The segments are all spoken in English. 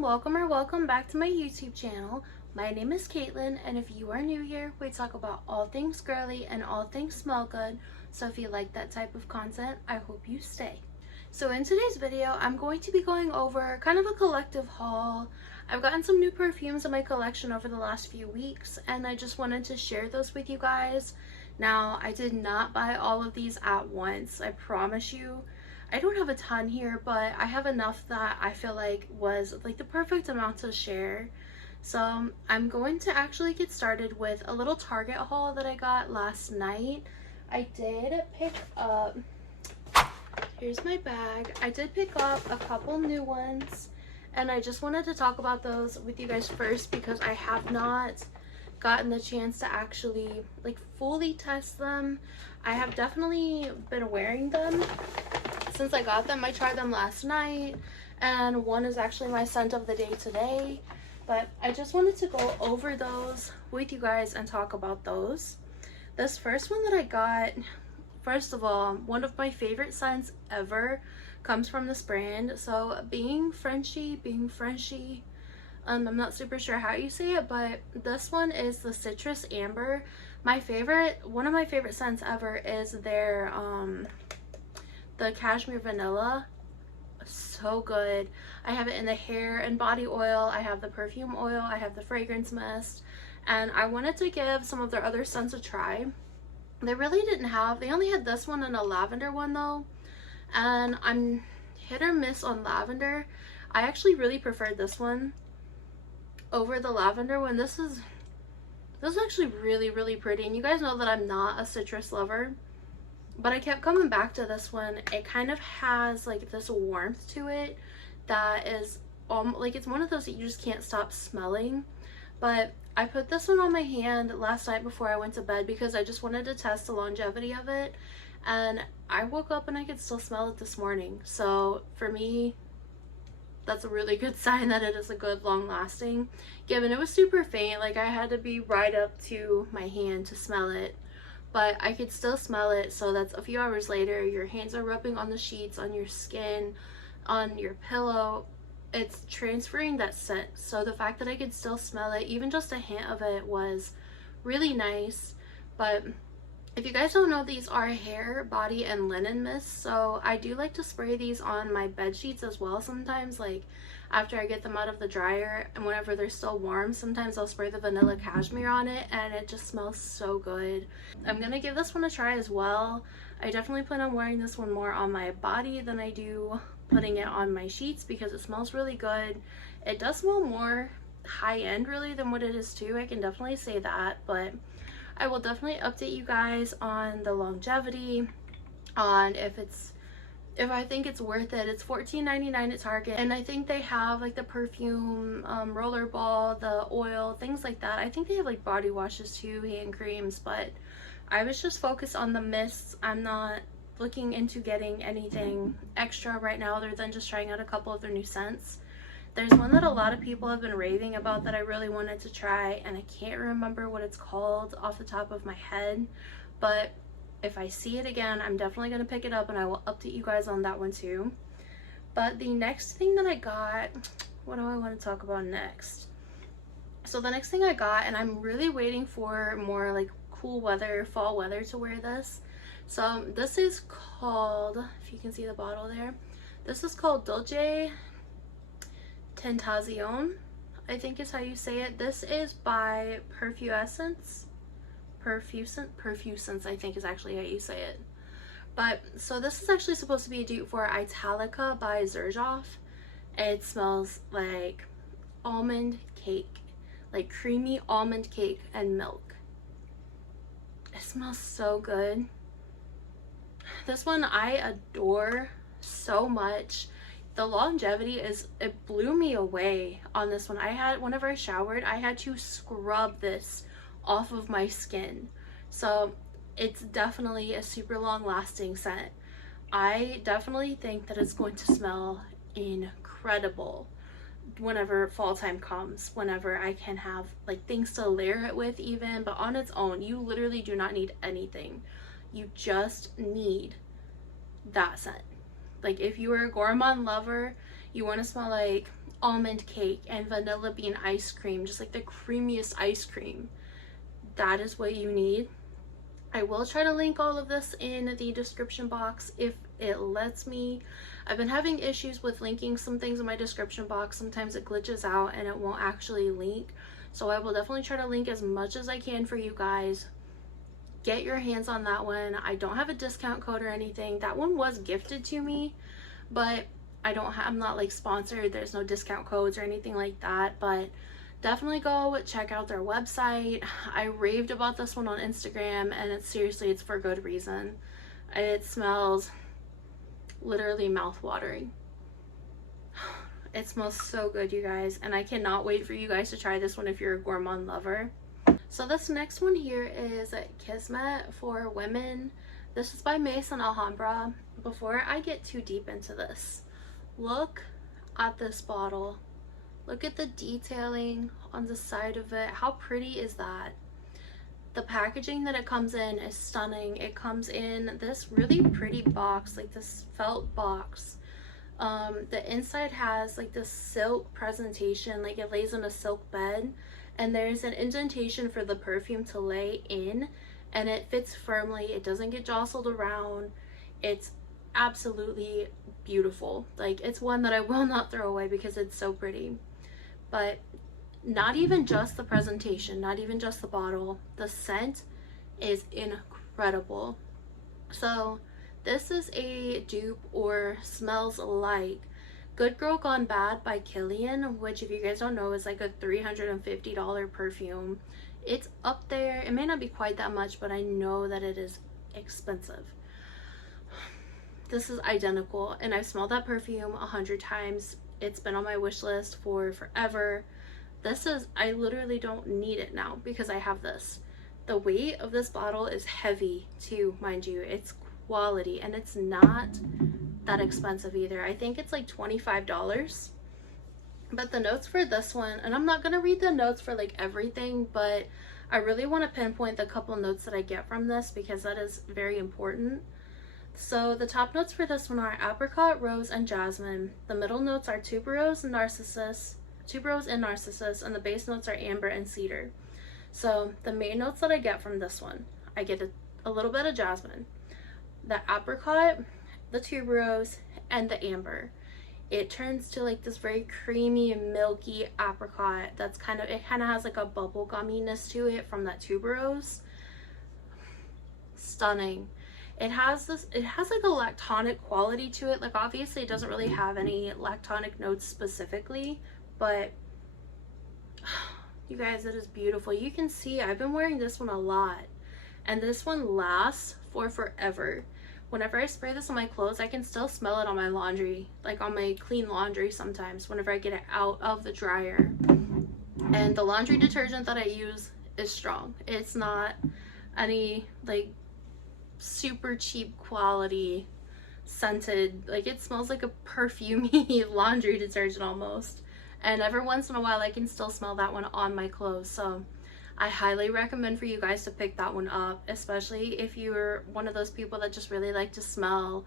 welcome back to my YouTube channel. My name is Caitlin, and if you are new here, we talk about all things girly and all things smell good. So if you like that type of content, I hope you stay. So in today's video, I'm going to be going over kind of a collective haul. I've gotten some new perfumes in my collection over the last few weeks, and I just wanted to share those with you guys. Now, I did not buy all of these at once, I promise you. I don't have a ton here, but I have enough that I feel like was like the perfect amount to share. So I'm going to actually get started with a little Target haul that I got last night. I did pick up, here's my bag. I did pick up a couple new ones, and I just wanted to talk about those with you guys first because I have not gotten the chance to actually like fully test them. I have definitely been wearing them since I got them. I tried them last night, and one is actually my scent of the day today, but I just wanted to go over those with you guys and talk about those. This first one that I got, first of all, one of my favorite scents ever comes from this brand. So being Frenchy, I'm not super sure how you say it, but this one is the Citrus Amber. One of my favorite scents ever is their the Cashmere Vanilla. So good. I have it in the hair and body oil, I have the perfume oil, I have the fragrance mist, and I wanted to give some of their other scents a try. They only had this one and a lavender one though, and I'm hit or miss on lavender. I actually really preferred this one over the lavender one. This is actually really pretty, and you guys know that I'm not a citrus lover, but I kept coming back to this one. It kind of has like this warmth to it that is like, it's one of those that you just can't stop smelling. But I put this one on my hand last night before I went to bed because I just wanted to test the longevity of it, and I woke up and I could still smell it this morning. So for me, that's a really good sign that it is a good long lasting, given it was super faint. Like, I had to be right up to my hand to smell it, but I could still smell it. So that's a few hours later, your hands are rubbing on the sheets, on your skin, on your pillow. It's transferring that scent. So the fact that I could still smell it, even just a hint of it, was really nice. But if you guys don't know, these are hair, body, and linen mists. So I do like to spray these on my bed sheets as well sometimes, like after I get them out of the dryer, and whenever they're still warm, sometimes I'll spray the vanilla cashmere on it, and it just smells so good. I'm gonna give this one a try as well. I definitely plan on wearing this one more on my body than I do putting it on my sheets because it smells really good. It does smell more high-end really than what it is too, I can definitely say that, but I will definitely update you guys on the longevity, on if I think it's worth it. It's $14.99 at Target, and I think they have like the perfume, roller ball, the oil, things like that. I think they have like body washes too, hand creams, but I was just focused on the mists. I'm not looking into getting anything extra right now other than just trying out a couple of their new scents. There's one that a lot of people have been raving about that I really wanted to try, and I can't remember what it's called off the top of my head, but if I see it again, I'm definitely going to pick it up and I will update you guys on that one too. But the next thing that I got, what do I want to talk about next? So the next thing I got, and I'm really waiting for more like cool weather, fall weather to wear this. So this is called, if you can see the bottle there, this is called Dolce Tentacion, I think is how you say it. This is by Perfume, I think is actually how you say it. But so this is actually supposed to be a dupe for Italica by Xerjoff. It smells like almond cake, like creamy almond cake and milk. It smells so good. This one I adore so much. The longevity it blew me away on this one. Whenever I showered, I had to scrub this off of my skin. So it's definitely a super long lasting scent. I definitely think that it's going to smell incredible whenever fall time comes, whenever I can have like things to layer it with even, but on its own, you literally do not need anything. You just need that scent. Like if you are a gourmand lover, you want to smell like almond cake and vanilla bean ice cream, just like the creamiest ice cream. That is what you need. I will try to link all of this in the description box if it lets me. I've been having issues with linking some things in my description box. Sometimes it glitches out and it won't actually link. So I will definitely try to link as much as I can for you guys. Get your hands on that one. I don't have a discount code or anything. That one was gifted to me, but I'm not like sponsored. There's no discount codes or anything like that, but definitely go check out their website. I raved about this one on Instagram, and it's for good reason. It smells literally mouth-watering. It smells so good, you guys, and I cannot wait for you guys to try this one if you're a gourmand lover. So this next one here is Kisma for women. This is by Mason Alhambra. Before I get too deep into this, look at this bottle. Look at the detailing on the side of it. How pretty is that? The packaging that it comes in is stunning. It comes in this really pretty box, like this felt box. The inside has like this silk presentation, like it lays on a silk bed, and there's an indentation for the perfume to lay in, and it fits firmly. It doesn't get jostled around. It's absolutely beautiful. Like, it's one that I will not throw away because it's so pretty. But not even just the presentation, not even just the bottle, the scent is incredible. So this is a dupe, or smells like, Good Girl Gone Bad by Kilian, which, if you guys don't know, is like a $350 perfume. It's up there. It may not be quite that much, but I know that it is expensive. This is identical, and I've smelled that perfume 100 times. It's been on my wish list for forever. I literally don't need it now because I have this. The weight of this bottle is heavy too, mind you. It's quality, and it's not that expensive either. I think it's like $25. But the notes for this one, and I'm not gonna read the notes for like everything, but I really want to pinpoint the couple notes that I get from this because that is very important. So the top notes for this one are apricot, rose, and jasmine. The middle notes are tuberose and narcissus, and the base notes are amber and cedar. So the main notes that I get from this one, I get a little bit of jasmine, the apricot, the tuberose, and the amber. It turns to like this very creamy, milky apricot that's kind of has like a bubble gumminess to it from that tuberose. Stunning. It has like a lactonic quality to it. Like, obviously it doesn't really have any lactonic notes specifically, but you guys, it is beautiful. You can see I've been wearing this one a lot, and this one lasts for forever. Whenever I spray this on my clothes, I can still smell it on my laundry, like on my clean laundry sometimes whenever I get it out of the dryer. And the laundry detergent that I use is strong. It's not any like super cheap quality scented, like, it smells like a perfumey laundry detergent almost. And every once in a while I can still smell that one on my clothes. So I highly recommend for you guys to pick that one up, especially if you're one of those people that just really like to smell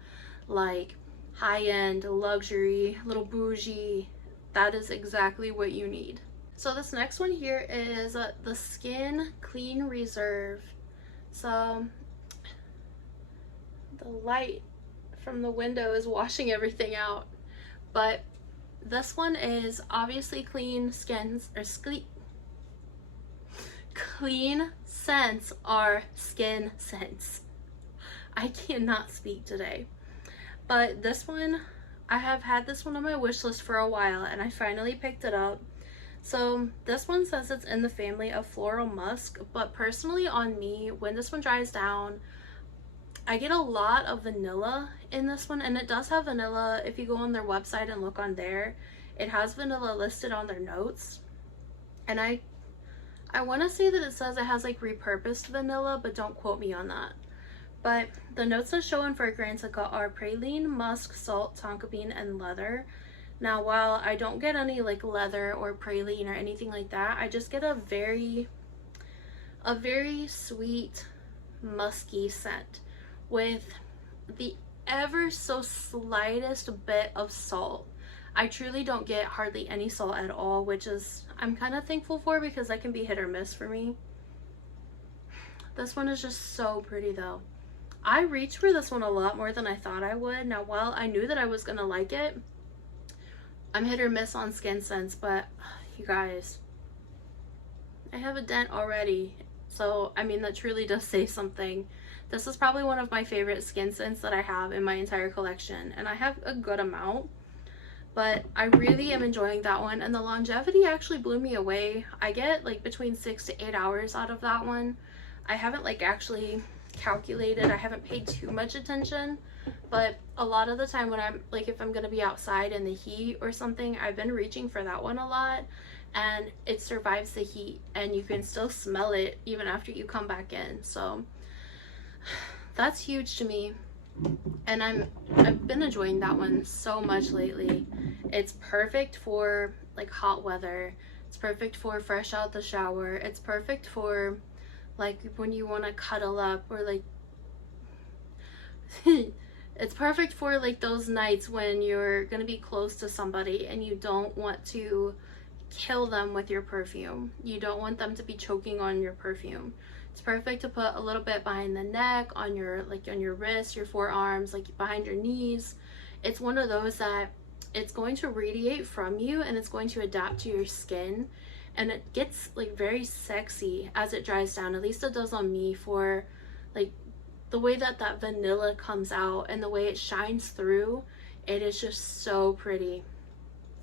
like high-end, luxury, little bougie. That is exactly what you need. So this next one here is the Skin Clean Reserve. So the light from the window is washing everything out, but this one is obviously clean scents, or clean scents are skin scents. I cannot speak today. But this one, I have had this one on my wish list for a while, and I finally picked it up. So this one says it's in the family of floral musk, but personally on me, when this one dries down, I get a lot of vanilla in this one, and it does have vanilla. If you go on their website and look on there, it has vanilla listed on their notes. And I want to say that it says it has like repurposed vanilla, but don't quote me on that. But the notes that show in fragrance are praline, musk, salt, tonka bean, and leather. Now, while I don't get any like leather or praline or anything like that, I just get a very sweet, musky scent with the ever so slightest bit of salt. I truly don't get hardly any salt at all, which is I'm kind of thankful for because that can be hit or miss for me. This one is just so pretty though. I reached for this one a lot more than I thought I would. Now, while I knew that I was gonna like it, I'm hit or miss on skin scents, but you guys, I have a dent already. So, I mean, that truly does say something. This is probably one of my favorite skin scents that I have in my entire collection, and I have a good amount, but I really am enjoying that one, and the longevity actually blew me away. I get like between 6 to 8 hours out of that one. I haven't like actually calculated, I haven't paid too much attention, but a lot of the time when I'm like, if I'm gonna be outside in the heat or something, I've been reaching for that one a lot, and it survives the heat and you can still smell it even after you come back in. So that's huge to me, and I've been enjoying that one so much lately. It's perfect for like hot weather, it's perfect for fresh out the shower, it's perfect for like when you want to cuddle up, or like it's perfect for like those nights when you're gonna be close to somebody and you don't want to kill them with your perfume. You don't want them to be choking on your perfume. It's perfect to put a little bit behind the neck, on your on your wrists, your forearms, like behind your knees. It's one of those that it's going to radiate from you and it's going to adapt to your skin, and it gets like very sexy as it dries down. At least it does on me, for like the way that that vanilla comes out and the way it shines through. It is just so pretty.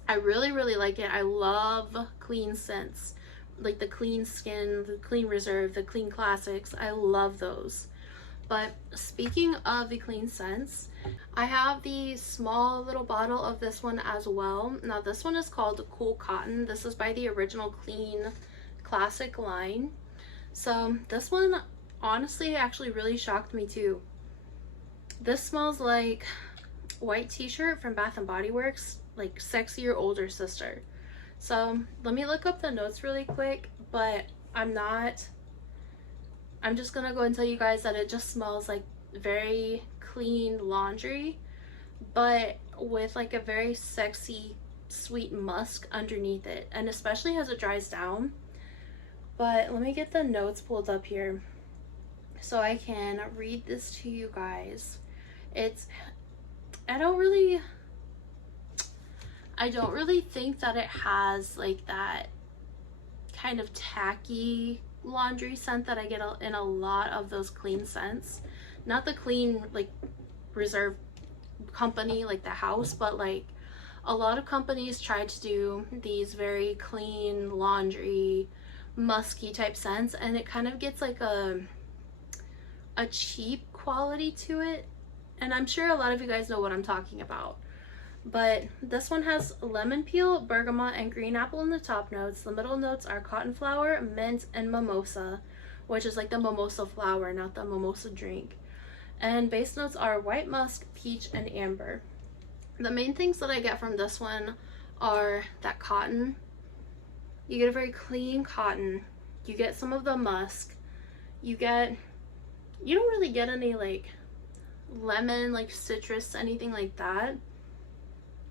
I really like it. I love clean scents, like the clean skin, the clean reserve, the clean classics. I love those. But speaking of the clean scents, I have the small little bottle of this one as well. Now this one is called Cool Cotton. This is by the original Clean Classic line. So this one honestly actually really shocked me too. This smells like white t-shirt from Bath and Body Works, like sexier older sister. So let me look up the notes really quick, but I'm just gonna go and tell you guys that it just smells like very clean laundry, but with like a very sexy sweet musk underneath it, and especially as it dries down. But let me get the notes pulled up here so I can read this to you guys. I don't really think that it has like that kind of tacky laundry scent that I get in a lot of those clean scents. Not the Clean like Reserve company, like the house, but like a lot of companies try to do these very clean laundry musky type scents, and it kind of gets like a cheap quality to it. And I'm sure a lot of you guys know what I'm talking about. But this one has lemon peel, bergamot, and green apple in the top notes. The middle notes are cotton flower, mint, and mimosa, which is like the mimosa flower, not the mimosa drink. And base notes are white musk, peach, and amber. The main things that I get from this one are that cotton. You get a very clean cotton. You get some of the musk. You don't really get any like lemon, like citrus, anything like that.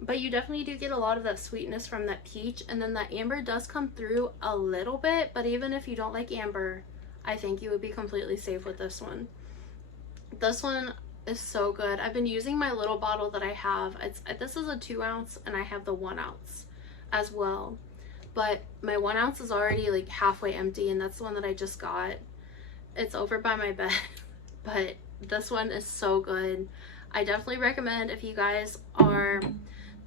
But you definitely do get a lot of that sweetness from that peach, and then that amber does come through a little bit. But even if you don't like amber, I think you would be completely safe with this one. This one is so good. I've been using my little bottle that I have. This is a 2 ounce, and I have the 1 ounce as well. But my 1 ounce is already like halfway empty, and that's the one that I just got. It's over by my bed, but this one is so good. I definitely recommend, if you guys are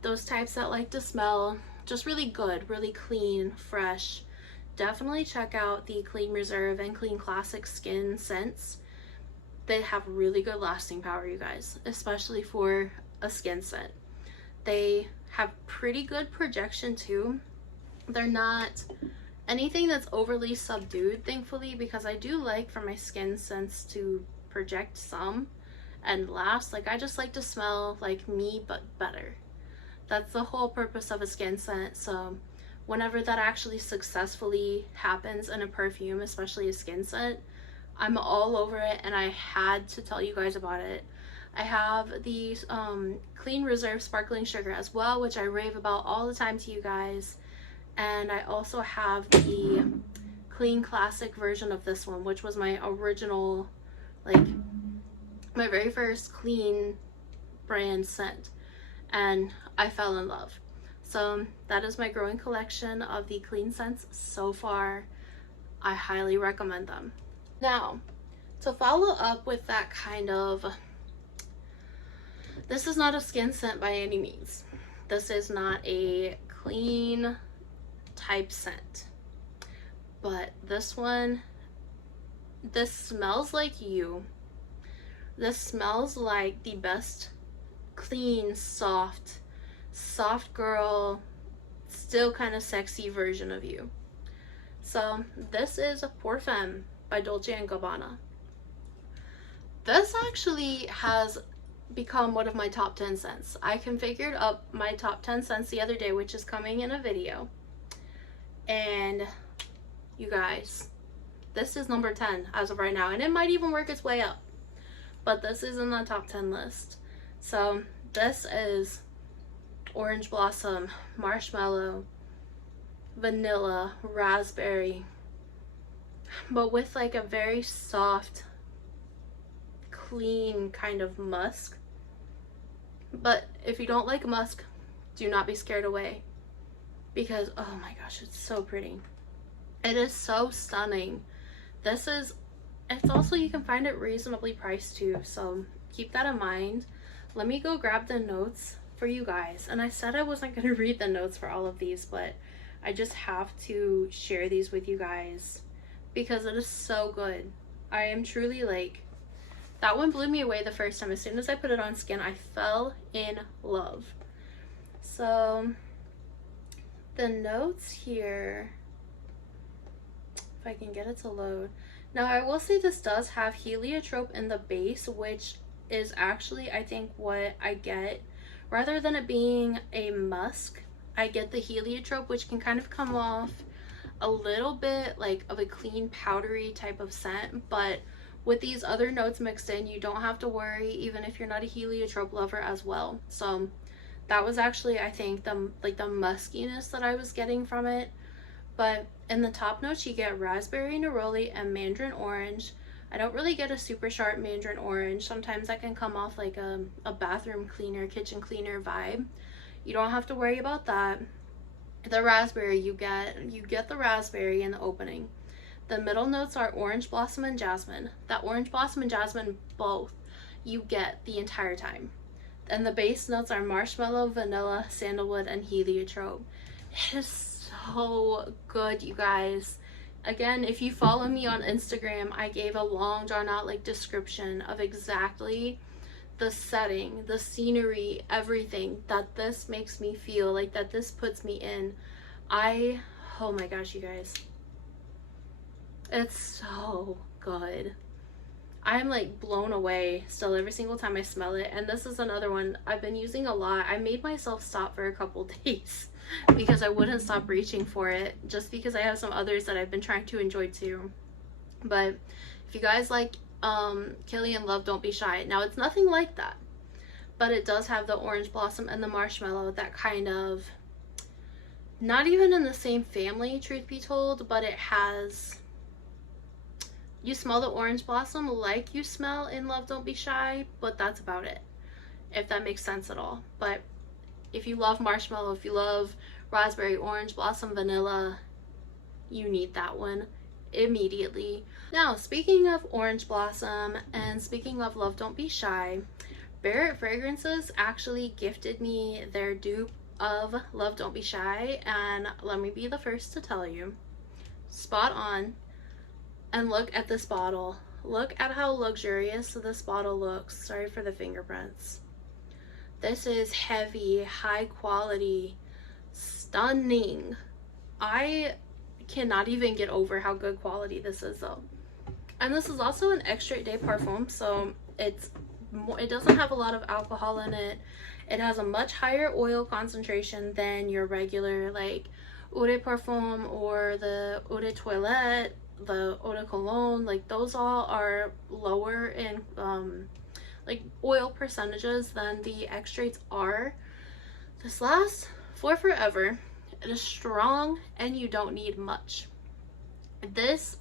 those types that like to smell just really good, really clean, fresh, definitely check out the Clean Reserve and Clean Classic skin scents. They have really good lasting power, you guys, especially for a skin scent. They have pretty good projection too. They're not anything that's overly subdued, thankfully, because I do like for my skin scents to project some and last. Like, I just like to smell like me but better. That's the whole purpose of a skin scent. So whenever that actually successfully happens in a perfume, especially a skin scent, I'm all over it, and I had to tell you guys about it. I have the Clean Reserve Sparkling Sugar as well, which I rave about all the time to you guys. And I also have the Clean Classic version of this one, which was my original, like, my very first clean brand scent. And I fell in love. So that is my growing collection of the clean scents so far. I highly recommend them. Now, to follow up with that kind of, this is not a skin scent by any means. This is not a clean type scent. But this one, this smells like you. This smells like the best clean, soft girl, still kind of sexy version of you. So this is Perfume by Dolce and Gabbana. This actually has become one of my top 10 scents. I configured up my top 10 scents the other day, which is coming in a video. And you guys, this is number 10 as of right now, and it might even work its way up, but this is in the top 10 list. So this is orange blossom, marshmallow, vanilla, raspberry, but with like a very soft, clean kind of musk. But if you don't like musk, do not be scared away, because oh my gosh, it's so pretty. It is so stunning. This is, it's also, you can find it reasonably priced too, so keep that in mind. Let me go grab the notes for you guys. And I said I wasn't going to read the notes for all of these, but I just have to share these with you guys because it is so good. I am truly like, that one blew me away the first time. As soon as I put it on skin, I fell in love. So the notes here, if I can get it to load. Now I will say this does have heliotrope in the base, which is actually, I think, what I get. Rather than it being a musk, I get the heliotrope, which can kind of come off a little bit like of a clean powdery type of scent, but with these other notes mixed in, you don't have to worry, even if you're not a heliotrope lover as well. So that was actually, I think, the muskiness that I was getting from it. But in the top notes, you get raspberry, neroli, and mandarin orange. I don't really get a super sharp mandarin orange. Sometimes that can come off like a bathroom cleaner, kitchen cleaner vibe. You don't have to worry about that. The raspberry, you get the raspberry in the opening. The middle notes are orange blossom and jasmine. That orange blossom and jasmine, both, you get the entire time. And the base notes are marshmallow, vanilla, sandalwood, and heliotrope. It is so good, you guys. Again, if you follow me on Instagram, I gave a long drawn out like description of exactly the setting, the scenery, everything that this makes me feel, like that this puts me in. Oh my gosh, you guys. It's so good. I'm like blown away still every single time I smell it. And this is another one I've been using a lot. I made myself stop for a couple days because I wouldn't stop reaching for it, just because I have some others that I've been trying to enjoy too. But if you guys like Killian Love Don't Be Shy, now it's nothing like that, but it does have the orange blossom and the marshmallow, that kind of, not even in the same family, truth be told, but it has, you smell the orange blossom like you smell in Love Don't Be Shy, but that's about it, if that makes sense at all. But if you love marshmallow, if you love raspberry, orange blossom, vanilla, you need that one immediately. Now, speaking of orange blossom and speaking of Love Don't Be Shy, Barrett Fragrances actually gifted me their dupe of Love Don't Be Shy, and let me be the first to tell you, spot on. And look at this bottle. Look at how luxurious this bottle looks. Sorry for the fingerprints. This is heavy, high quality, stunning. I cannot even get over how good quality this is though. And this is also an extrait de parfum, so it doesn't have a lot of alcohol in it. It has a much higher oil concentration than your regular like eau de parfum or the eau de toilette, the eau de cologne. Like those all are lower in like oil percentages than the extracts are. This lasts for forever. It is strong and you don't need much. This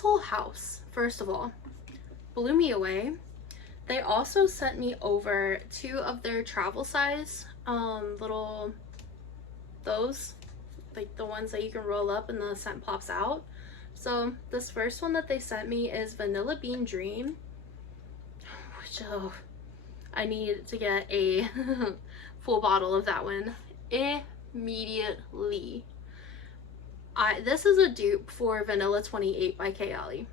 whole house, first of all, blew me away. They also sent me over 2 of their travel size little, those, like the ones that you can roll up and the scent pops out. So this first one that they sent me is Vanilla Bean Dream, which I need to get a full bottle of that one immediately. This is a dupe for Vanilla 28 by Kayali.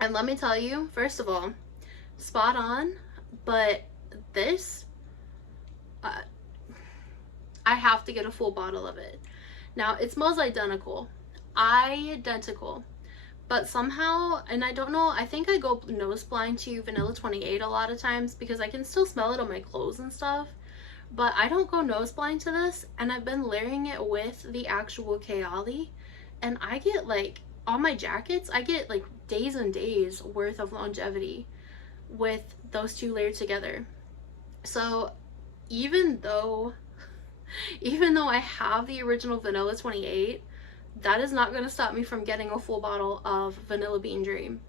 And let me tell you, first of all, spot on, but this, I have to get a full bottle of it. Now, it smells identical, but somehow, and I don't know, I think I go nose blind to Vanilla 28 a lot of times because I can still smell it on my clothes and stuff, but I don't go nose blind to this, and I've been layering it with the actual Kayali, and I get like, on my jackets, I get like days and days worth of longevity with those 2 layered together. So even though I have the original Vanilla 28, that is not going to stop me from getting a full bottle of Vanilla Bean Dream.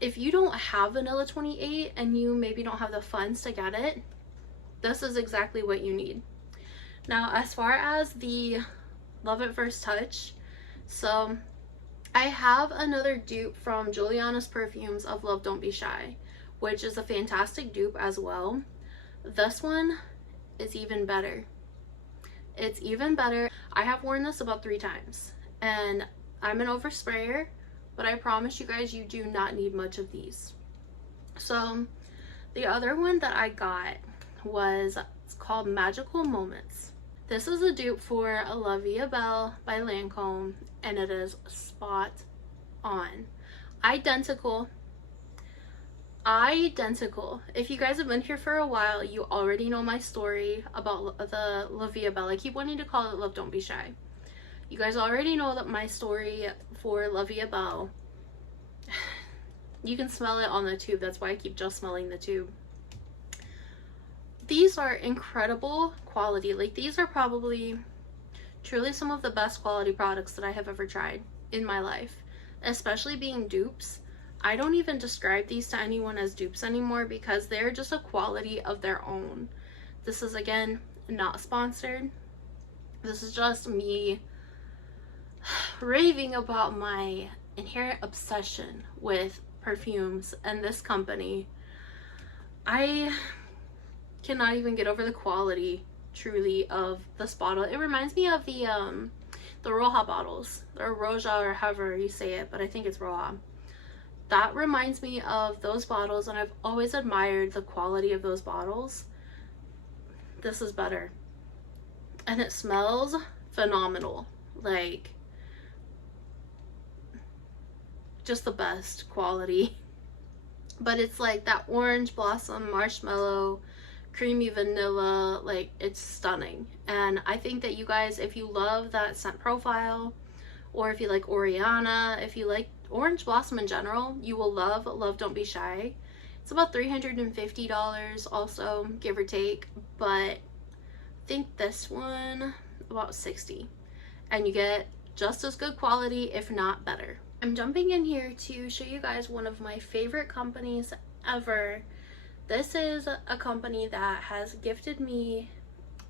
If you don't have Vanilla 28 and you maybe don't have the funds to get it, this is exactly what you need. Now, as far as the Love at First Touch, so I have another dupe from Juliana's Perfumes of Love Don't Be Shy, which is a fantastic dupe as well. This one is even better. It's even better. I have worn this about 3 times, and I'm an oversprayer, but I promise you guys, you do not need much of these. So the other one that I got was, it's called Magical Moments. This is a dupe for La Vie Belle by Lancome, and it is spot on. Identical. If you guys have been here for a while, you already know my story about the La Vie Belle. I keep wanting to call it Love Don't Be Shy. You guys already know that my story for La Vie Belle. You can smell it on the tube. That's why I keep just smelling the tube. These are incredible quality. Like, these are probably truly some of the best quality products that I have ever tried in my life, especially being dupes. I don't even describe these to anyone as dupes anymore because they're just a quality of their own. This is, again, not sponsored. This is just me raving about my inherent obsession with perfumes and this company. I cannot even get over the quality, truly, of this bottle. It reminds me of the Roja bottles, or Roja, or however you say it, but I think it's Roja. That reminds me of those bottles, and I've always admired the quality of those bottles. This is better. And it smells phenomenal. Like, just the best quality. But it's like that orange blossom, marshmallow, creamy vanilla, like, it's stunning. And I think that you guys, if you love that scent profile, or if you like Oriana, if you like orange blossom in general, you will love Love Don't Be Shy. It's about $350 also, give or take, but I think this one about $60, and you get just as good quality, if not better. I'm jumping in here to show you guys one of my favorite companies ever. This is a company that has gifted me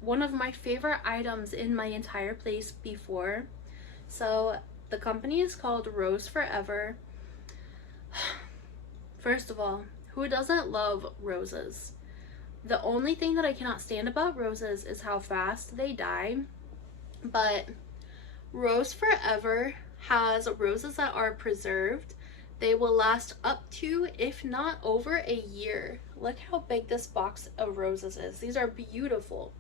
one of my favorite items in my entire place before. So the company is called Rose Forever. First of all, who doesn't love roses? The only thing that I cannot stand about roses is how fast they die. But Rose Forever has roses that are preserved. They will last up to, if not over, a year. Look how big this box of roses is. These are beautiful.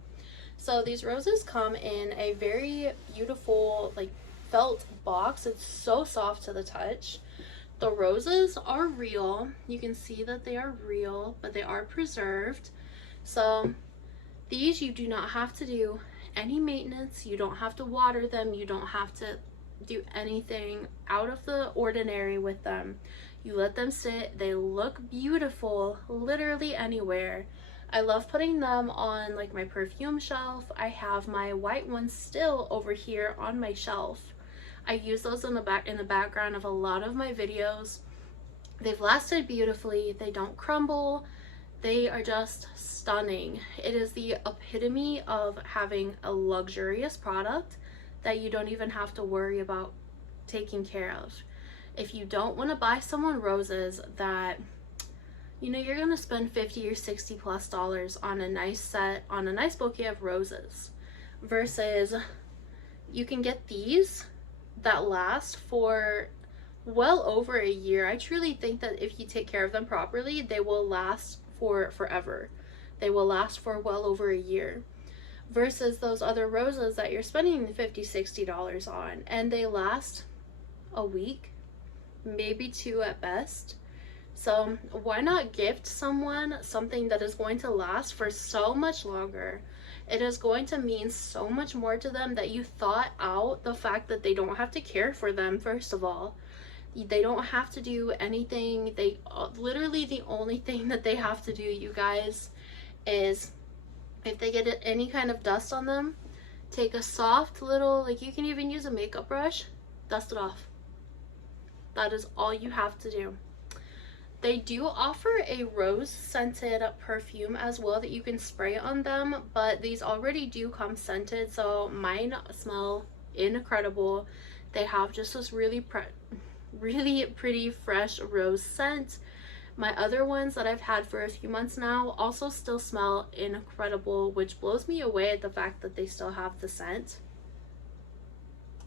So these roses come in a very beautiful, like, felt box. It's so soft to the touch. The roses are real. You can see that they are real, but they are preserved. So these, you do not have to do any maintenance. You don't have to water them. You don't have to do anything out of the ordinary with them. You let them sit, they look beautiful literally anywhere. I love putting them on like my perfume shelf. I have my white ones still over here on my shelf. I use those in the background of a lot of my videos. They've lasted beautifully. They don't crumble. They are just stunning. It is the epitome of having a luxurious product that you don't even have to worry about taking care of. If you don't want to buy someone roses that, you know, you're going to spend $50 or $60+ on a nice set, on a nice bouquet of roses, versus you can get these that last for well over a year. I truly think that if you take care of them properly, they will last for forever. They will last for well over a year, versus those other roses that you're spending $50, $60 on, and they last a week, maybe 2 at best. So why not gift someone something that is going to last for so much longer? It is going to mean so much more to them that you thought out the fact that they don't have to care for them. First of all, they don't have to do anything. They literally, the only thing that they have to do, you guys, is if they get any kind of dust on them, take a soft little, like, you can even use a makeup brush, dust it off. That is all you have to do. They do offer a rose scented perfume as well that you can spray on them, but these already do come scented, so mine smell incredible. They have just this really pretty fresh rose scent. My other ones that I've had for a few months now also still smell incredible, which blows me away at the fact that they still have the scent.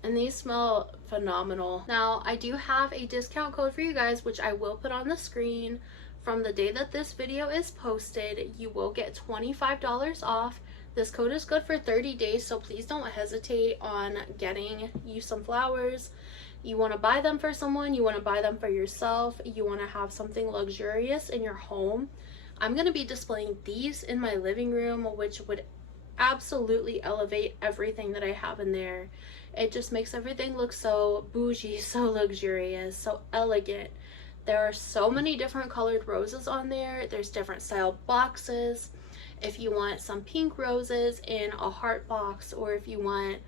And these smell phenomenal. Now, I do have a discount code for you guys, which I will put on the screen. From the day that this video is posted, you will get $25 off. This code is good for 30 days, so please don't hesitate on getting you some flowers. You want to buy them for someone, you want to buy them for yourself, you want to have something luxurious in your home. I'm going to be displaying these in my living room, which would absolutely elevate everything that I have in there. It just makes everything look so bougie, so luxurious, so elegant. There are so many different colored roses on there. There's different style boxes. If you want some pink roses in a heart box, or if you want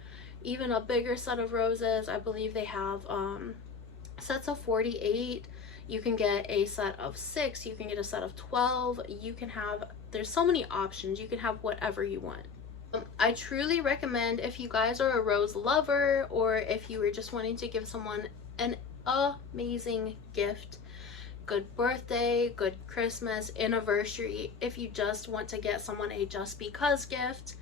even a bigger set of roses, I believe they have sets of 48. You can get a set of 6, you can get a set of 12, you can have, there's so many options. You can have whatever you want. I truly recommend, if you guys are a rose lover, or if you were just wanting to give someone an amazing gift, good birthday, good Christmas, anniversary, if you just want to get someone a just because gift,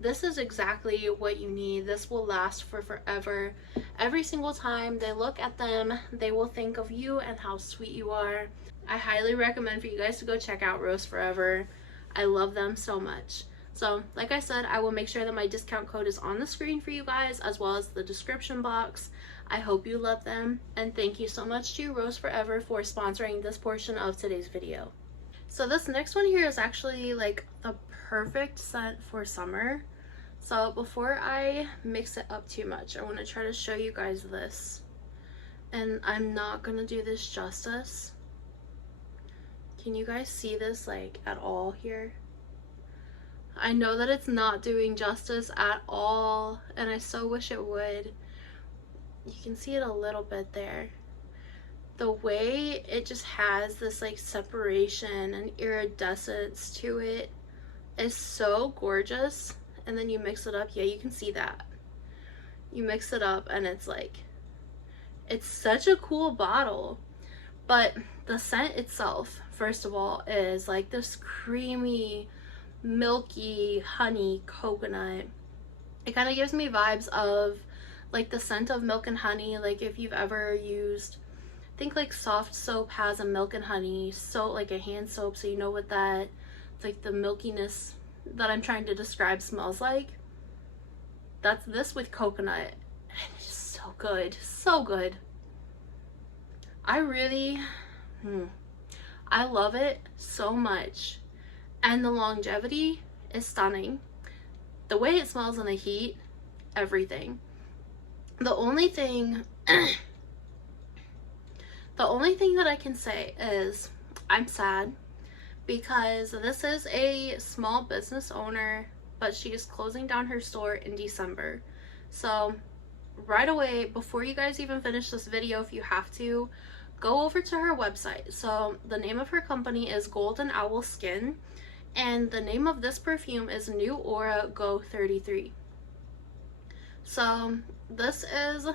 this is exactly what you need. This will last for forever. Every single time they look at them, they will think of you and how sweet you are. I highly recommend for you guys to go check out Rose Forever. I love them so much. So, like I said, I will make sure that my discount code is on the screen for you guys, as well as the description box. I hope you love them, and thank you so much to Rose Forever for sponsoring this portion of today's video. So this next one here is actually like the perfect scent for summer. So before I mix it up too much, I want to try to show you guys this. And I'm not going to do this justice. Can you guys see this like at all here? I know that it's not doing justice at all, and I so wish it would. You can see it a little bit there. The way it just has this like separation and iridescence to it is so gorgeous. And then you mix it up, yeah, you can see that. You mix it up and it's like, it's such a cool bottle. But the scent itself, first of all, is like this creamy, milky honey coconut. It kind of gives me vibes of like the scent of milk and honey. Like if you've ever used, I think like soft soap has a milk and honey, so like a hand soap, so you know what that, like the milkiness that I'm trying to describe smells like. That's this with coconut, and it's just so good, so good. I really I love it so much, and the longevity is stunning. The way it smells in the heat, everything. The only thing the only thing that I can say is I'm sad because this is a small business owner, but she is closing down her store in December. So right away, before you guys even finish this video, if you have to, go over to her website. So the name of her company is Golden Owl Skin, and the name of this perfume is New Aura Go 33. So this is,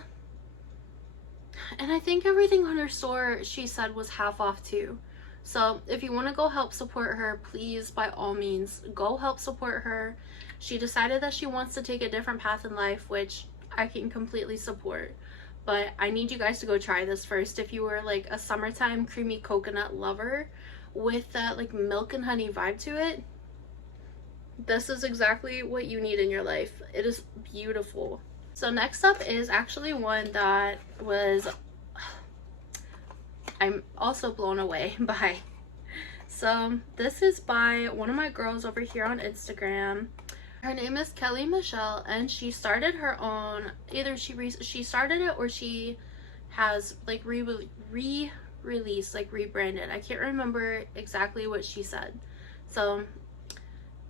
and I think everything on her store, she said, was half off too. So if you want to go help support her, please, by all means, go help support her. She decided that she wants to take a different path in life, which I can completely support. But I need you guys to go try this first. If you were like a summertime creamy coconut lover with that like milk and honey vibe to it, this is exactly what you need in your life. It is beautiful. So next up is actually one that was, I'm also blown away by. So this is by one of my girls over here on Instagram. Her name is Kelly Michelle, and she started her own, either she started it or she has like re-released, like rebranded. I can't remember exactly what she said. So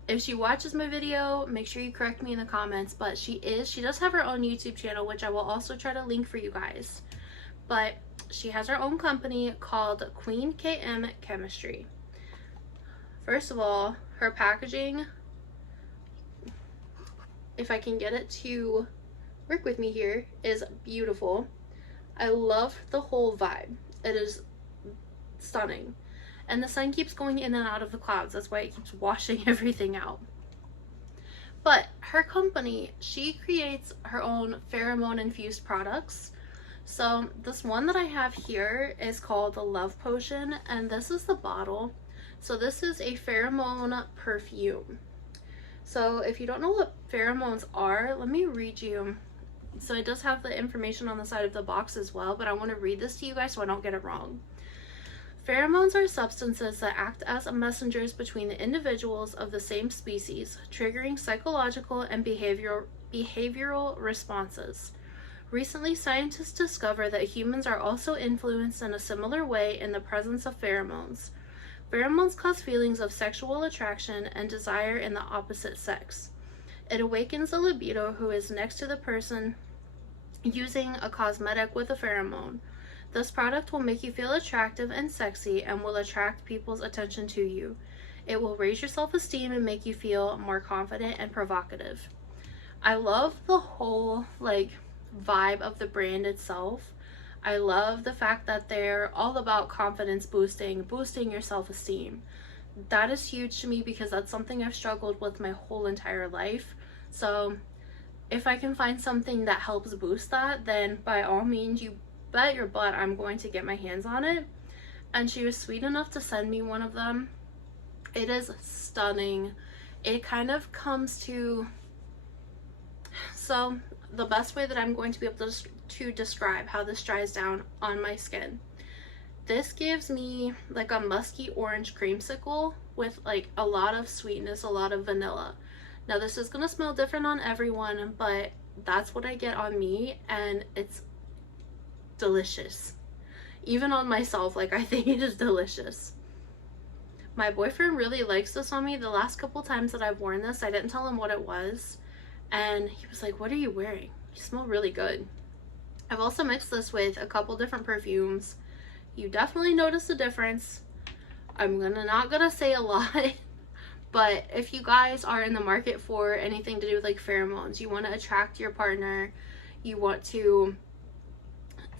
if she watches my video, make sure you correct me in the comments. But she does have her own YouTube channel, which I will also try to link for you guys. But she has her own company called Queen KM Chemistry. First of all, her packaging, if I can get it to work with me here, is beautiful. I love the whole vibe. It is stunning. And the sun keeps going in and out of the clouds. That's why it keeps washing everything out. But her company, she creates her own pheromone infused products. So this one that I have here is called the Love Potion, and this is the bottle. So this is a pheromone perfume. So if you don't know what pheromones are, let me read you. So it does have the information on the side of the box as well, but I want to read this to you guys so I don't get it wrong. Pheromones are substances that act as messengers between the individuals of the same species, triggering psychological and behavioral responses. Recently, scientists discovered that humans are also influenced in a similar way in the presence of pheromones. Pheromones cause feelings of sexual attraction and desire in the opposite sex. It awakens the libido who is next to the person using a cosmetic with a pheromone. This product will make you feel attractive and sexy and will attract people's attention to you. It will raise your self-esteem and make you feel more confident and provocative. I love the whole like vibe of the brand itself. I love the fact that they're all about confidence boosting your self-esteem. That is huge to me because that's something I've struggled with my whole entire life. So if I can find something that helps boost that, then by all means, you bet your butt I'm going to get my hands on it. And she was sweet enough to send me one of them. It is stunning. It kind of comes to, so the best way that I'm going to be able to describe how this dries down on my skin. This gives me like a musky orange creamsicle with like a lot of sweetness, a lot of vanilla. Now this is gonna smell different on everyone, but that's what I get on me, and it's delicious. Even on myself, like I think it is delicious. My boyfriend really likes this on me. The last couple times that I've worn this, I didn't tell him what it was, and he was like, "What are you wearing? You smell really good." I've also mixed this with a couple different perfumes. You definitely notice the difference. I'm not gonna say a lot, but if you guys are in the market for anything to do with like pheromones, you want to attract your partner, you want to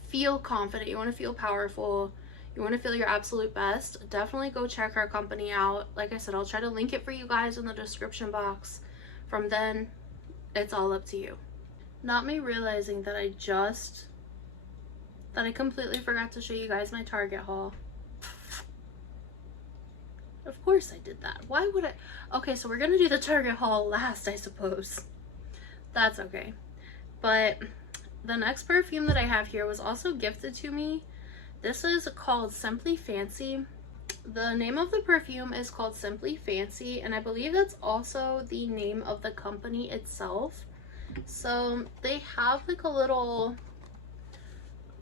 feel confident, you want to feel powerful, you want to feel your absolute best, definitely go check our company out. Like I said, I'll try to link it for you guys in the description box. From then, it's all up to you. Not me realizing that I completely forgot to show you guys my Target haul. Of course I did that. Why would I? Okay, so we're gonna do the Target haul last, I suppose. That's okay. But the next perfume that I have here was also gifted to me. This is called Simply Fancy. The name of the perfume is called Simply Fancy, and I believe that's also the name of the company itself. So they have like a little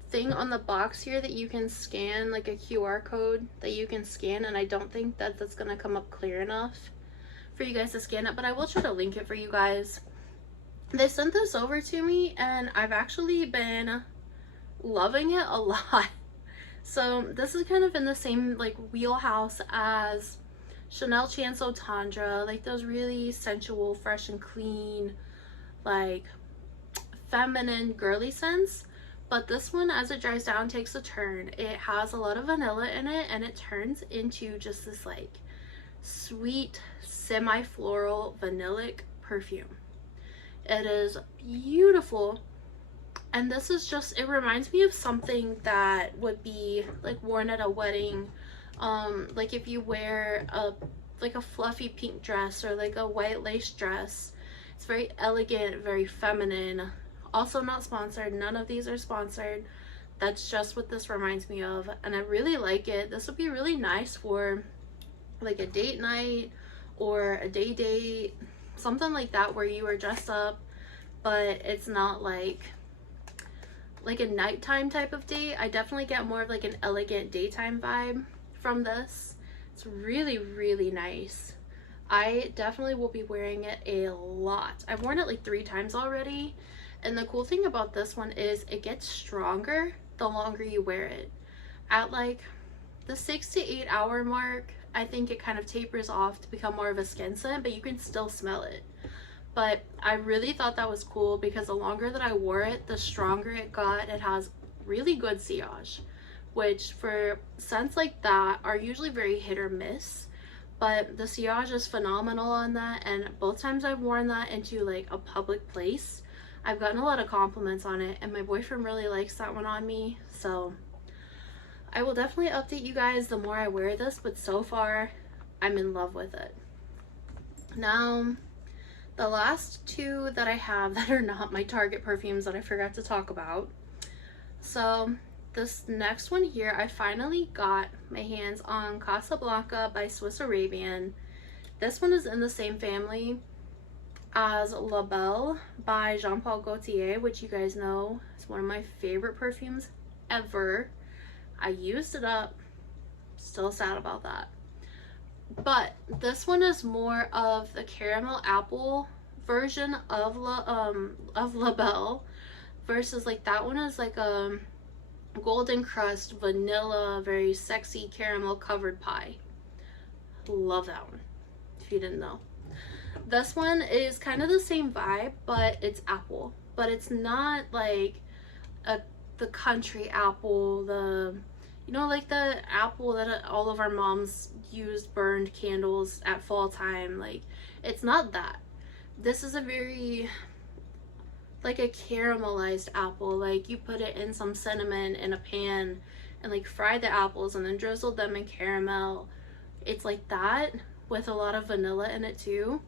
thing on the box here that you can scan, like a QR code that you can scan, and I don't think that that's gonna come up clear enough for you guys to scan it, but I will try to link it for you guys. They sent this over to me and I've actually been loving it a lot. So this is kind of in the same like wheelhouse as Chanel Chanso Tundra, like those really sensual, fresh and clean, like feminine girly scents. But this one, as it dries down, takes a turn. It has a lot of vanilla in it and it turns into just this like sweet semi-floral vanillic perfume. It is beautiful, and this is just, it reminds me of something that would be like worn at a wedding, like if you wear a like a fluffy pink dress or like a white lace dress. It's very elegant, very feminine. Also not sponsored, none of these are sponsored. That's just what this reminds me of, and I really like it. This would be really nice for like a date night or a day date, something like that, where you are dressed up but it's not like a nighttime type of date. I definitely get more of like an elegant daytime vibe from this. It's really, really nice. I definitely will be wearing it a lot. I've worn it like 3 times already, and the cool thing about this one is it gets stronger the longer you wear it. At like the 6 to 8 hour mark, I think it kind of tapers off to become more of a skin scent, but you can still smell it. But I really thought that was cool because the longer that I wore it, the stronger it got. It has really good sillage, which for scents like that are usually very hit or miss. But the sillage is phenomenal on that, and both times I've worn that into like a public place, I've gotten a lot of compliments on it, and my boyfriend really likes that one on me. So I will definitely update you guys the more I wear this, but so far I'm in love with it. Now, the last 2 that I have that are not my Target perfumes that I forgot to talk about. So this next one here, I finally got my hands on Casablanca by Swiss Arabian. This one is in the same family as La Belle by Jean Paul Gaultier, which you guys know is one of my favorite perfumes ever. I used it up, still sad about that. But this one is more of the caramel apple version of La Belle, versus like that one is like a golden crust vanilla, very sexy caramel covered pie. Love that one, if you didn't know. This one is kind of the same vibe, but it's apple, but it's not like the country apple, the, you know, like the apple that all of our moms used burned candles at fall time. Like, it's not that. This is a very like a caramelized apple. Like you put it in some cinnamon in a pan and like fry the apples and then drizzle them in caramel. It's like that with a lot of vanilla in it too.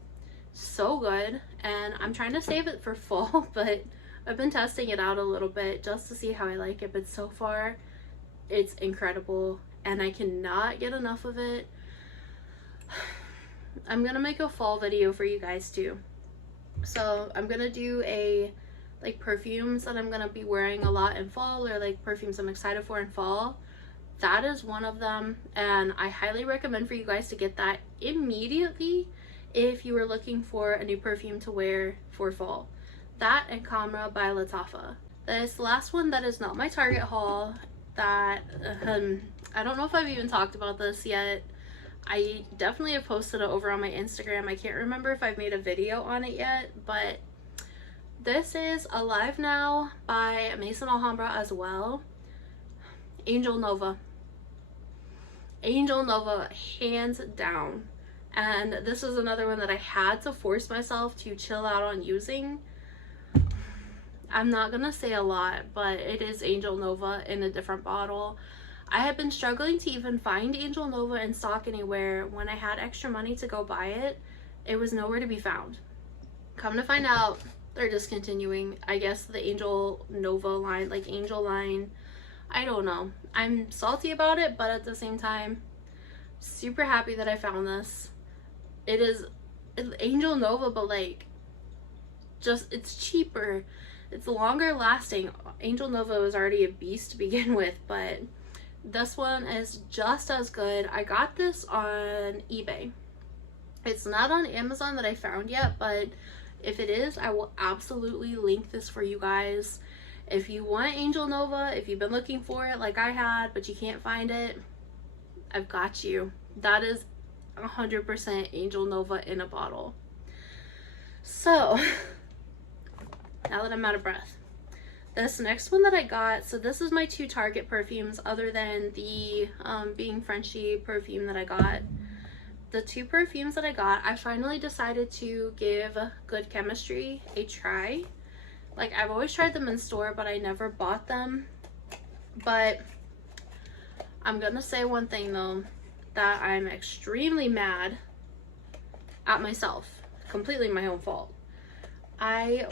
So good. And I'm trying to save it for fall, but I've been testing it out a little bit just to see how I like it, but so far it's incredible and I cannot get enough of it. I'm gonna make a fall video for you guys too. So I'm gonna do a like perfumes that I'm gonna be wearing a lot in fall, or like perfumes I'm excited for in fall. That is one of them, and I highly recommend for you guys to get that immediately if you are looking for a new perfume to wear for fall. That and Camera by Lattafa. This last one that is not my Target haul, that I don't know if I've even talked about this yet. I definitely have posted it over on my Instagram. I can't remember if I've made a video on it yet, but this is Alive Now by Maison Alhambra as well. Angel Nova. Angel Nova, hands down. And this is another one that I had to force myself to chill out on using. I'm not gonna say a lot, but it is Angel Nova in a different bottle. I had been struggling to even find Angel Nova in stock anywhere. When I had extra money to go buy it, it was nowhere to be found. Come to find out, they're discontinuing, I guess, the Angel Nova line, like Angel line. I don't know. I'm salty about it, but at the same time, super happy that I found this. It is Angel Nova, but like just, it's cheaper, it's longer lasting. Angel Nova was already a beast to begin with, but this one is just as good. I got this on eBay. It's not on Amazon that I found yet, but if it is, I will absolutely link this for you guys. If you want Angel Nova, if you've been looking for it like I had, but you can't find it, I've got you. That is 100% Angel Nova in a bottle. So, now that I'm out of breath, this next one that I got, so this is my 2 Target perfumes other than the Being Frenchy perfume that I got. The 2 perfumes that I got, I finally decided to give Good Chemistry a try. Like, I've always tried them in store, but I never bought them. But I'm gonna say one thing though, that I'm extremely mad at myself. Completely my own fault. I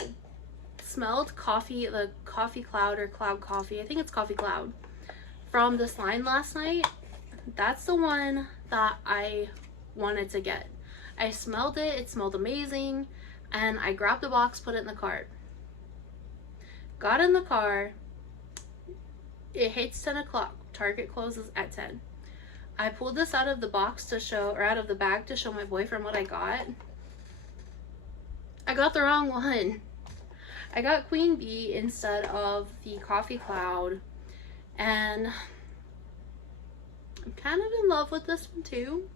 smelled coffee, the coffee cloud or cloud coffee, I think it's coffee cloud, from this line last night. That's the one that I wanted to get. I smelled it, it smelled amazing, and I grabbed the box, put it in the cart. Got in the car, it hits 10 o'clock, Target closes at 10. I pulled this out of the box to show, or out of the bag to show my boyfriend what I got. I got the wrong one. I got Queen Bee instead of the Coffee Cloud, and I'm kind of in love with this one too.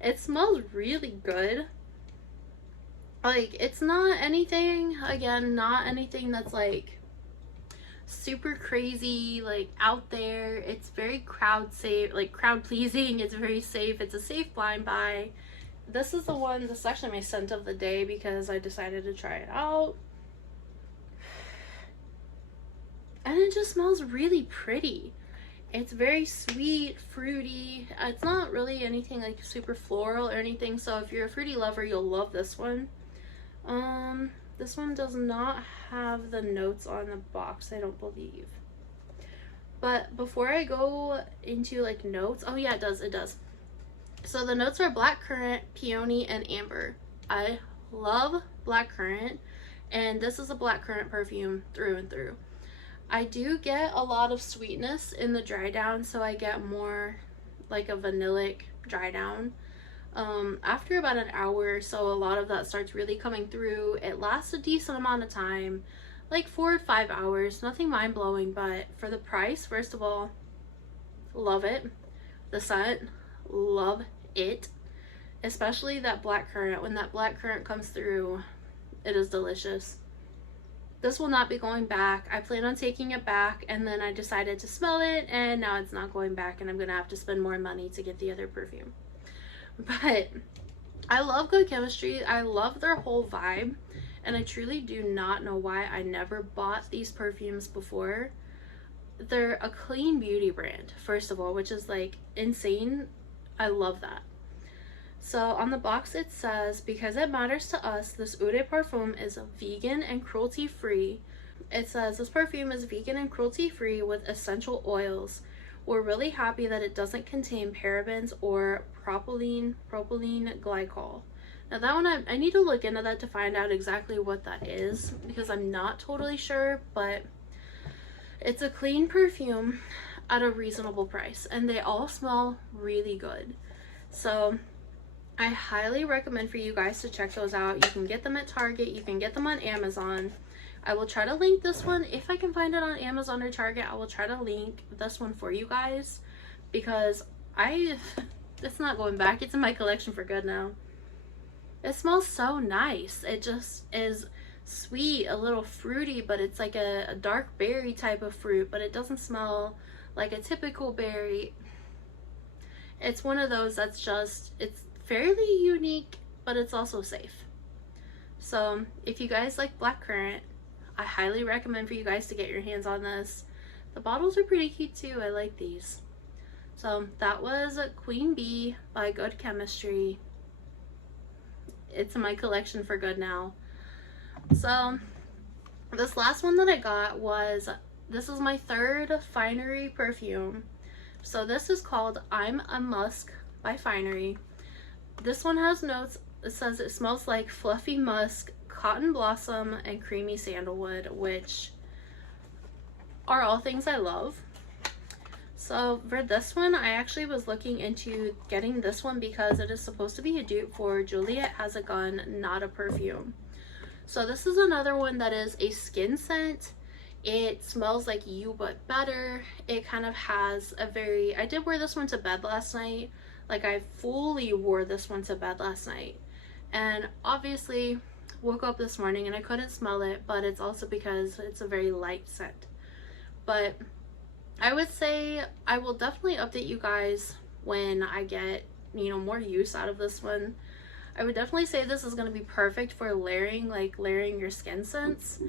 It smells really good. Like, it's not anything, again, not anything that's like super crazy, like out there. It's very crowd safe, like crowd pleasing. It's very safe. It's a safe blind buy. This is the one, this is actually my scent of the day because I decided to try it out. And it just smells really pretty. It's very sweet, fruity. It's not really anything like super floral or anything, so if you're a fruity lover, you'll love this one. This one does not have the notes on the box, I don't believe. But before I go into like notes, oh yeah, it does. So the notes are blackcurrant, peony, and amber. I love blackcurrant, and this is a blackcurrant perfume through and through. I do get a lot of sweetness in the dry down, so I get more like a vanillic dry down. After about an hour or so, a lot of that starts really coming through. It lasts a decent amount of time, like 4 or 5 hours, nothing mind-blowing, but for the price, first of all, love it. The scent, love it. Especially that blackcurrant. When that blackcurrant comes through, it is delicious. This will not be going back. I plan on taking it back, and then I decided to smell it, and now it's not going back, and I'm gonna have to spend more money to get the other perfume. But I love Good Chemistry. I love their whole vibe, and I truly do not know why I never bought these perfumes before. They're a clean beauty brand, first of all, which is like insane. I love that. So on the box it says, because it matters to us, this eau de parfum is vegan and cruelty free. It says this perfume is vegan and cruelty free with essential oils. We're really happy that it doesn't contain parabens or propylene glycol. Now that one, I need to look into that to find out exactly what that is, because I'm not totally sure, but it's a clean perfume at a reasonable price, and they all smell really good. So I highly recommend for you guys to check those out. You can get them at Target, you can get them on Amazon. I will try to link this one. If I can find it on Amazon or Target, I will try to link this one for you guys, because it's not going back. It's in my collection for good now. It smells so nice. It just is sweet, a little fruity, but it's like a dark berry type of fruit, but it doesn't smell like a typical berry. It's one of those that's just, it's fairly unique, but it's also safe. So if you guys like blackcurrant, I highly recommend for you guys to get your hands on this. The bottles are pretty cute too. I like these. So that was Queen Bee by Good Chemistry. It's in my collection for good now. So this last one that I got was, this is my third Finery perfume. So this is called I'm a Musk by Finery. This one has notes. It says it smells like fluffy musk, Cotton Blossom and Creamy Sandalwood, which are all things I love. So for this one, I actually was looking into getting this one because it is supposed to be a dupe for Juliet Has a Gun, Not a Perfume. So this is another one that is a skin scent. It smells like you but better. It kind of has a very, I did wear this one to bed last night. Like, I fully wore this one to bed last night. And obviously woke up this morning and I couldn't smell it, but it's also because it's a very light scent. But I would say I will definitely update you guys when I get, you know, more use out of this one. I would definitely say this is going to be perfect for layering, like layering your skin scents.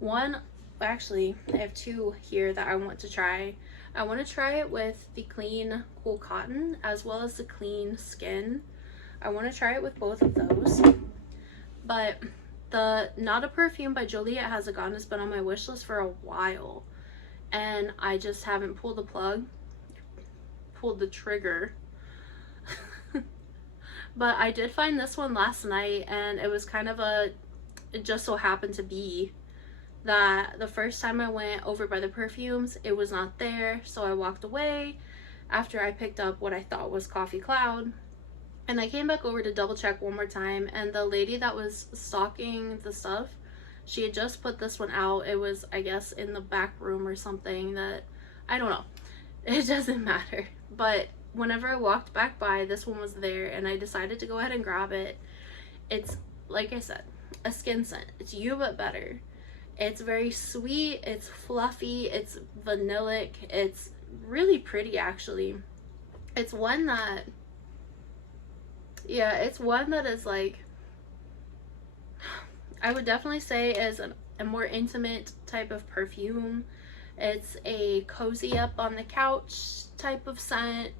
One, actually, I have two here that I want to try. I want to try it with the Clean Cool Cotton as well as the Clean Skin. I want to try it with both of those. But the Not a Perfume by Juliet Has a Gun has been on my wish list for a while. And I just haven't pulled the trigger. But I did find this one last night, and it was kind of it just so happened to be that the first time I went over by the Perfumes, it was not there, so I walked away after I picked up what I thought was Coffee Cloud. And I came back over to double check one more time, and the lady that was stocking the stuff, she had just put this one out. It was, I guess, in the back room or something that, I don't know. It doesn't matter. But whenever I walked back by, this one was there, and I decided to go ahead and grab it. It's, like I said, a skin scent. It's you but better. It's very sweet, it's fluffy, it's vanillic, it's really pretty actually. It's one that, yeah, it's one that is like, I would definitely say is a more intimate type of perfume. It's a cozy up on the couch type of scent.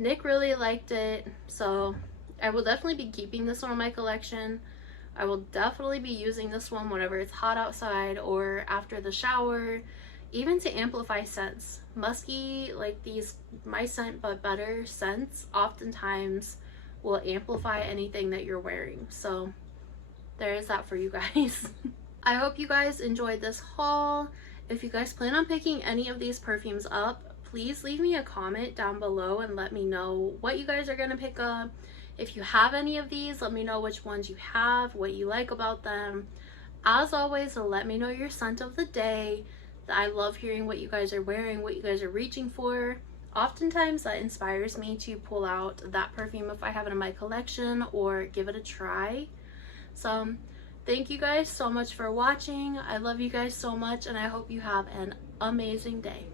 Nick really liked it, so I will definitely be keeping this one in my collection. I will definitely be using this one whenever it's hot outside or after the shower, even to amplify scents. Musky, like these My Scent But Better scents, oftentimes will amplify anything that you're wearing. So there is that for you guys. I hope you guys enjoyed this haul. If you guys plan on picking any of these perfumes up, please leave me a comment down below and let me know what you guys are going to pick up. If you have any of these, let me know which ones you have, what you like about them. As always, let me know your scent of the day. I love hearing what you guys are wearing, what you guys are reaching for. Oftentimes that inspires me to pull out that perfume if I have it in my collection or give it a try. So thank you guys so much for watching. I love you guys so much, and I hope you have an amazing day.